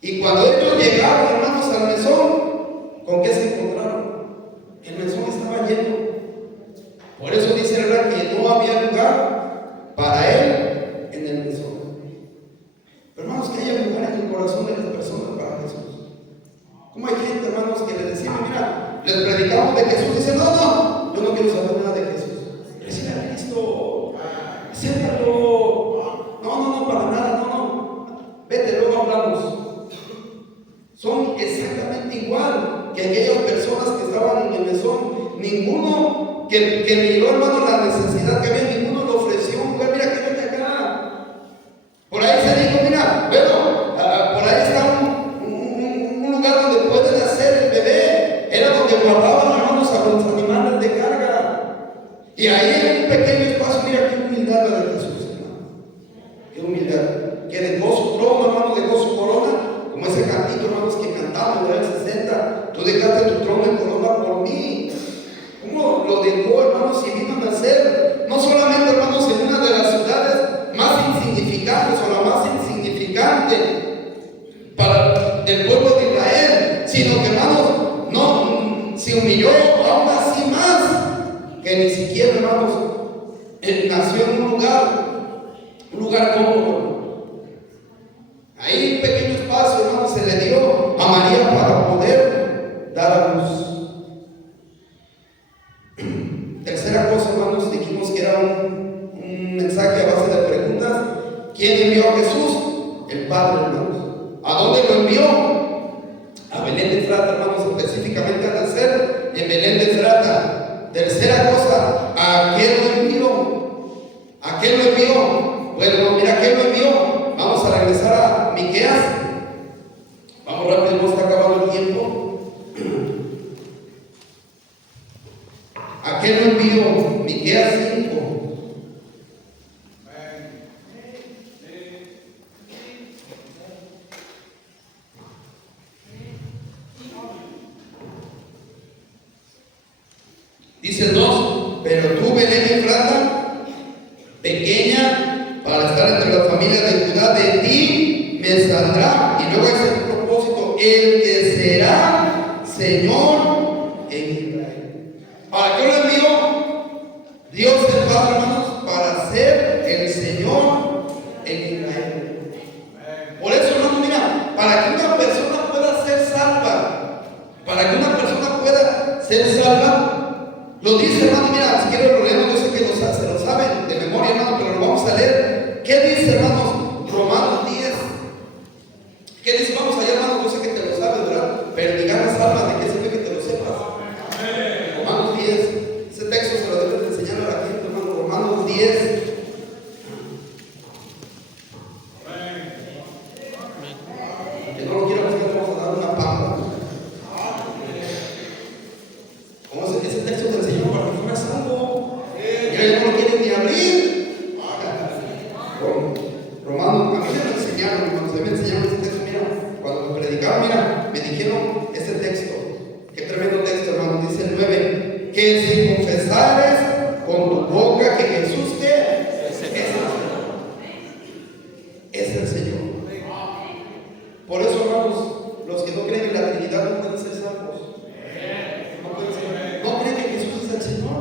Y cuando ellos llegaron, hermanos, al mesón, ¿con qué se encontraron? El mesón estaba lleno. Por eso dice, ¿verdad?, que no había lugar para él en el mesón. Pero, hermanos, que haya lugar en el corazón de las personas para Jesús. Como hay gente, hermanos, que les decimos, mira, les predicamos de Jesús, dicen, no, yo no quiero saber nada de Jesús. Recibe a Cristo, acéptalo. No, para nada, no. Vete, luego hablamos. Son exactamente igual que aquellas personas que estaban en el mesón. Ninguno que miró, hermano, la necesidad que había, ninguno le ofreció un lugar. Mira, quédate acá. Por ahí se dijo, mira, bueno, por ahí está un lugar donde puede nacer el bebé. Era donde guardaban, hermanos, a los animales de carga. Y ahí en un pequeño espacio, mira qué humildad la de Jesús, hermano. Qué humildad. Que dejó su trono, hermano, dejó su corona. Como ese cantito, hermanos, que cantamos en el 60. Tú dejaste tu trono en corona por mí. ¿Cómo lo dejó, hermanos, y vino a nacer? No solamente, hermanos, en una de las ciudades más insignificantes o la más insignificante para el pueblo de Israel, sino que, hermanos, no se humilló aún así más, que ni siquiera, hermanos, nació en un lugar cómodo. Ahí un pequeño espacio, hermanos, se le dio a María para poder dar a luz. Tercera cosa, hermanos, dijimos que era un mensaje a base de preguntas. ¿Quién envió a Jesús? El Padre, hermanos. ¿A dónde lo envió? A Belén de Efrata, hermanos, específicamente a nacer en Belén de Efrata. Tercera cosa, ¿a quién lo envió? ¿A quién lo envió? Bueno, mira, ¿a quién lo envió? Vamos a regresar a Miqueas. Vamos rápido, no está acabando el tiempo. ¿A qué lo envió? Miqueas 5. Dice 2, pero tú, Belén Efrata, pequeña para estar entre las familias de Judá, de ti me saldrá, y luego es el propósito, el que será Señor en Israel. ¿Para qué lo envió Dios el Padre, hermanos? Para ser el Señor en Israel. Por eso, hermanos, mira, para que una persona pueda ser salva, Lo dice, hermano, mira, si quieren lo leemos, yo sé que se lo saben de memoria, hermano, pero lo vamos a leer. ¿Qué dice, hermanos? Romanos 10. ¿Qué dice? Vamos allá, hermano, yo sé que te lo sabes, ¿verdad? Pero ni ganas almas de que sirve que te lo sepas. Romanos 10. Ese texto se lo debes de enseñar a la gente, hermano. Romanos 10. Que no lo quiera buscar, vamos a dar una pampa. Como ese texto te enseñó para que fueras salvo. Y ahora no lo quieren ni abrir. Romanos, a mí me lo enseñaron, cuando se me enseñaron ese texto, mira, cuando me predicaban, mira, me dijeron ese texto. Qué tremendo texto, hermano. Dice el 9, que si confesares con tu boca que Jesús es el Señor. Por eso, hermanos, los que no creen en la Trinidad no pueden ser salvos. No creen que Jesús es el Señor.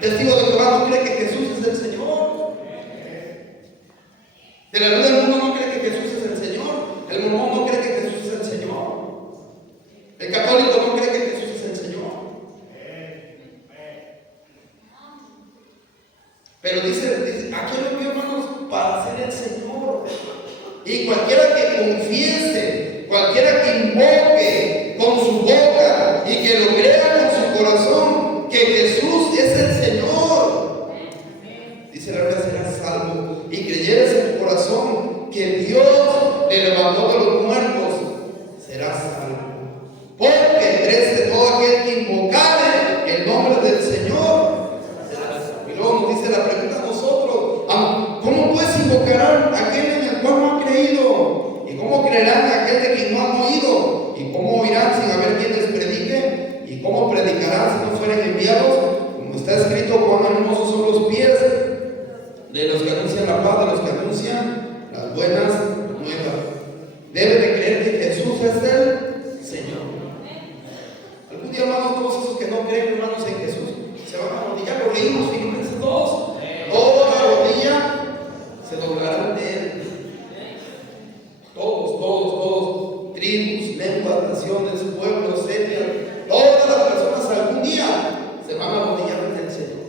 Testigo de Jehová no cree que Jesús es el Señor. De la luz del mundo no cree que Jesús es el Señor. El mormón no cree que Jesús es el Señor. El católico no cree que Jesús es el Señor. Pero dice, aquí lo envío, hermanos, para ser el Señor. Y cualquiera que confiese, cualquiera que invoque con su boca y que lo crea con su corazón que Jesús es el Señor, dice la Biblia, será salvo. Y creyeres en tu corazón que Dios le levantó de los muertos, será salvo. Porque crece todo aquel que invocare el nombre del Señor, será salvo. Y luego nos dice la pregunta a nosotros: ¿cómo pues invocarán a aquel en el cual no han creído? ¿Y cómo creerán a aquel de quien no han oído? ¿Y cómo oirán sin haber quien les predique? ¿Y cómo predicarán si no fueren enviados? Como está escrito, cuán hermosos son los pies de los que anuncian la paz, de los que anuncian las buenas nuevas. Debe de creer que Jesús es el Señor. Algún día, hermanos, todos esos que no creen, hermanos, en Jesús, se van a arrodillar. Lo leímos, Filipenses 2. Toda rodilla se doblará ante Él. Todos, tribus, lenguas, naciones, pueblos, etnias, todas las personas algún día se van a arrodillar ante el Señor.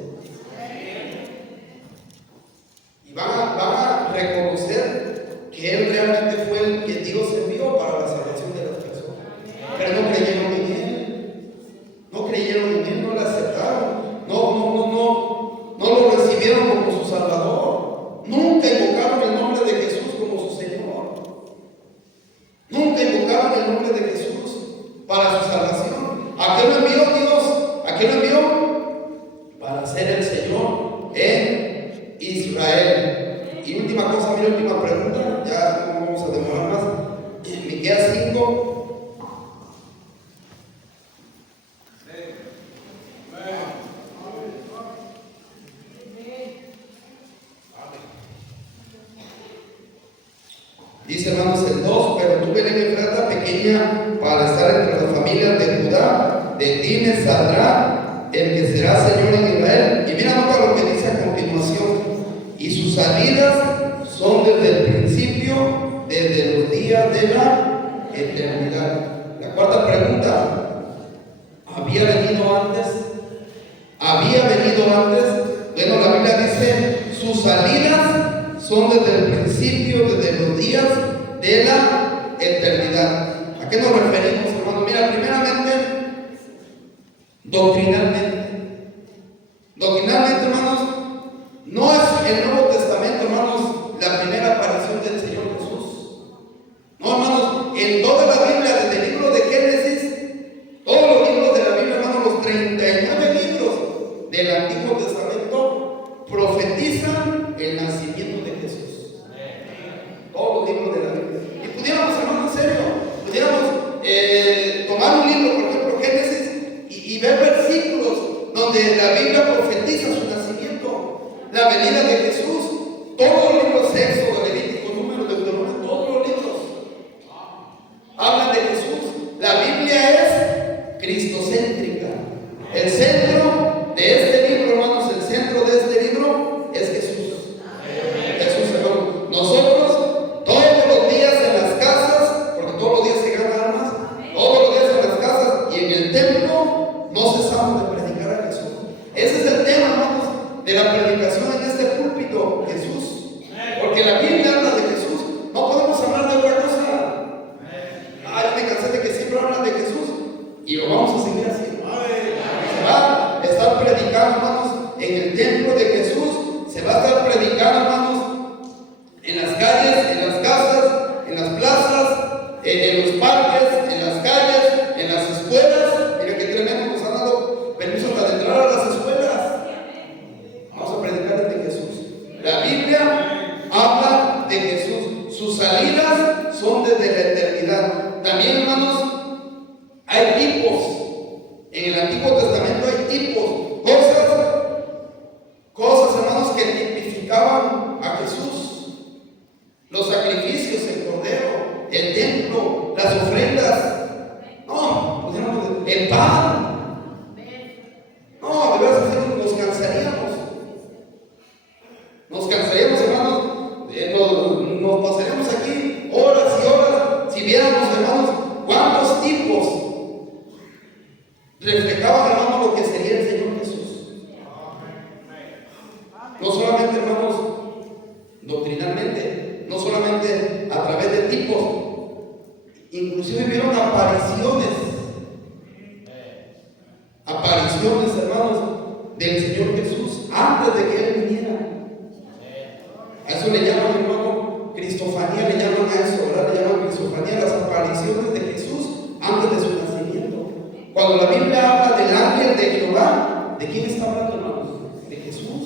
Y van a reconocer que Él realmente fue el que Dios envió para la salvación de las personas. Pero no creyeron en Él. No creyeron en Él, no lo aceptaron. No lo recibieron como su Salvador. Nunca invocaron el nombre de Jesús como su Señor. Nunca invocaron el nombre de Jesús para su salvación. ¿A qué lo envió Dios? ¿A qué lo envió? Para ser el Señor en Israel. Y última cosa, mi última pregunta, ya no vamos a demorar más. Miqueas 5. Dice, hermanos, el 2, pero tú Belén Efrata pequeña para estar entre las familias de Judá, de ti me saldrá el que será Señor en Israel. Y mira, nota lo que dice a continuación: y sus salidas son desde el principio, desde los días de la eternidad. La cuarta pregunta: ¿había venido antes? ¿Había venido antes? Bueno, la Biblia dice, sus salidas son desde el principio, desde los días de la eternidad. ¿A qué nos referimos, hermano? Mira, primeramente, doctrinalmente. Doctrinalmente, hermanos, no es el Nuevo Testamento, hermanos, la primera aparición del Señor Jesús. No, hermanos, en toda la Biblia, desde el libro de Génesis, todos los libros de la Biblia, hermanos, los 39 libros del Antiguo Testamento profetizan el nacimiento de Jesús. Todos los libros de la Biblia. Y pudiéramos, hermano, en serio, pudiéramos tomar un libro, por ejemplo, Génesis, y ver versículos donde la Biblia profetiza su nacimiento, la venida de Jesús. Todos los libros, Éxodo, Levítico, Números, Deuteronomio, todos los libros hablan de Jesús. La Biblia es cristocéntrica. El centro de este libro, hermanos, el centro de este libro es Jesús. Jesús, hermano. Nosotros, todos los días en las casas, porque todos los días se ganan almas, todos los días en las casas y en el templo, no cesamos de predicar a lo vamos a seguir haciendo. Se va a estar predicando, hermanos, en el templo de Jesús. Se va a estar predicando, hermanos, en las calles, en las casas, en las plazas, en los parques, en las calles, en las escuelas. Mira qué tremendo, nos han dado permiso para entrar a las escuelas. Vamos a predicar de Jesús. La Biblia habla de Jesús. Sus salidas son desde la eternidad. También, hermanos, hay tipos. En el Antiguo Testamento hay tipos, cosas, hermanos, que tipificaban a Jesús. Los sacrificios, el cordero, el templo, las ofrendas. No, el pan. No, de verdad nos cansaríamos. Nos cansaríamos, hermanos. Nos pasaríamos aquí horas y horas si viéramos, hermanos, cuántos tipos reflejaban, hermanos, lo que sería el Señor Jesús. No solamente, hermanos, doctrinalmente, no solamente a través de tipos, inclusive vieron apariciones, hermanos, del Señor Jesús antes de que Él viniera. A eso le llaman, hermano, cristofanía, le llaman a eso, ¿verdad? Le llaman cristofanía, las apariciones de Jesús antes de su nacimiento. Cuando la Biblia habla del ángel de Jehová, ¿de quién está hablando, hermanos? De Jesús.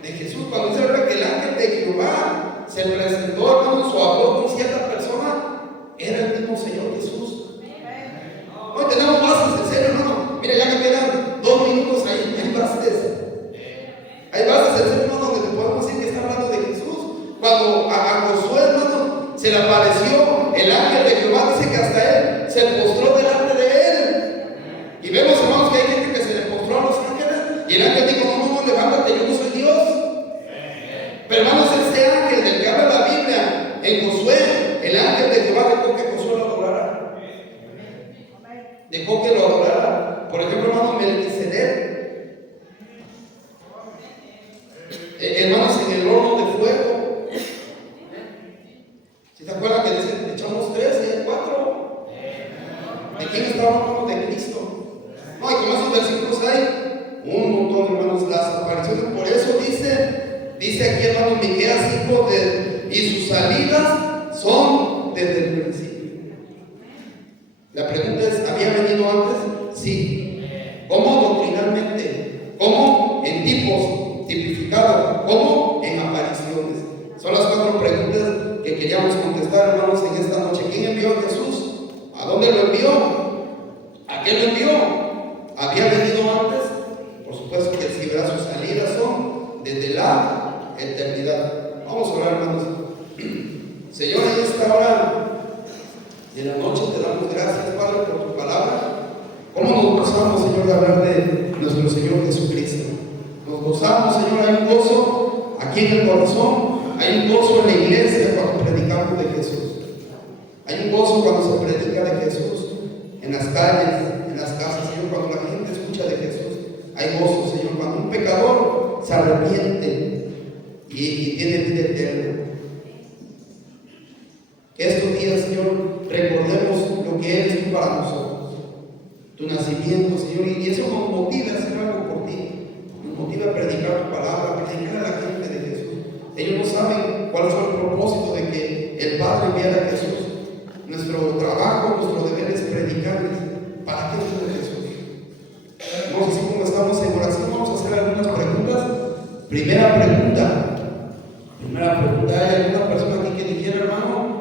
De Jesús. Cuando dice que el ángel de Jehová se presentó, hermanos, o habló con cierta persona, era el mismo Señor Jesús. Hoy tenemos bases, en serio, hermano. Mira, ya me quedan 2 minutos ahí, hay bases. Hay bases, en serio, hermano, donde te podemos decir que está hablando de Jesús. Cuando a Josué, hermano, se le apareció el ángel de Jehová, dice que hasta él se postró delante de él. Y vemos, hermanos, que hay gente que se le postró a los ángeles y el ángel dijo: no, levántate, yo no soy Dios. Pero, hermanos, ese ángel del que habla la Biblia en Josué, el ángel de Jehová dejó que Josué lo adorara. Dejó que lo adorara. Por ejemplo, hermano, Melquisedec, hermanos, en el horno de fuego. ¿Sí te acuerdan que dice, echamos 3 y hay 4? ¿De quién está hablando? De Cristo. No, y con esos versículos hay un montón, hermanos, las apariciones. Por eso dice aquí, hermanos, Miqueas, hijo y sus salidas son desde el principio. La pregunta es, ¿había venido antes? Sí. ¿Cómo? Doctrinalmente. ¿Cómo? En tipos tipificados. ¿Cómo? En apariciones. Son las 4 preguntas que queríamos contestar, hermanos, en esta noche. ¿Quién envió a Jesús? ¿A dónde lo envió? ¿A qué lo envió? ¿Había venido antes? Por supuesto que sí, ¿verdad? Sus salidas son desde la eternidad. Vamos a orar, hermanos. Señor, en esta hora de la noche te damos gracias, Padre, por tu palabra. ¿Cómo nos gozamos, Señor, de hablar de nuestro Señor Jesucristo? Nos gozamos, Señor, hay un gozo aquí en el corazón, hay un gozo en la iglesia cuando predicamos de Jesús. Hay un gozo cuando se predica de Jesús, en las calles, en las casas, Señor, cuando la gente escucha de Jesús. Hay gozo, Señor, cuando un pecador se arrepiente y tiene vida eterna. Que estos días, Señor, recordemos lo que eres tú para nosotros, tu nacimiento, Señor, y eso nos motiva a hacer algo por ti, nos motiva a predicar tu palabra, a predicar a la gente de Jesús. Ellos no saben cuál fue el propósito de que el Padre enviara a Jesús. Nuestro trabajo, nuestro deber es predicarles para que Jesús de Jesús. No sé si como estamos en oración, vamos a hacer algunas preguntas. Primera pregunta, ¿hay alguna persona aquí que dijera, hermano,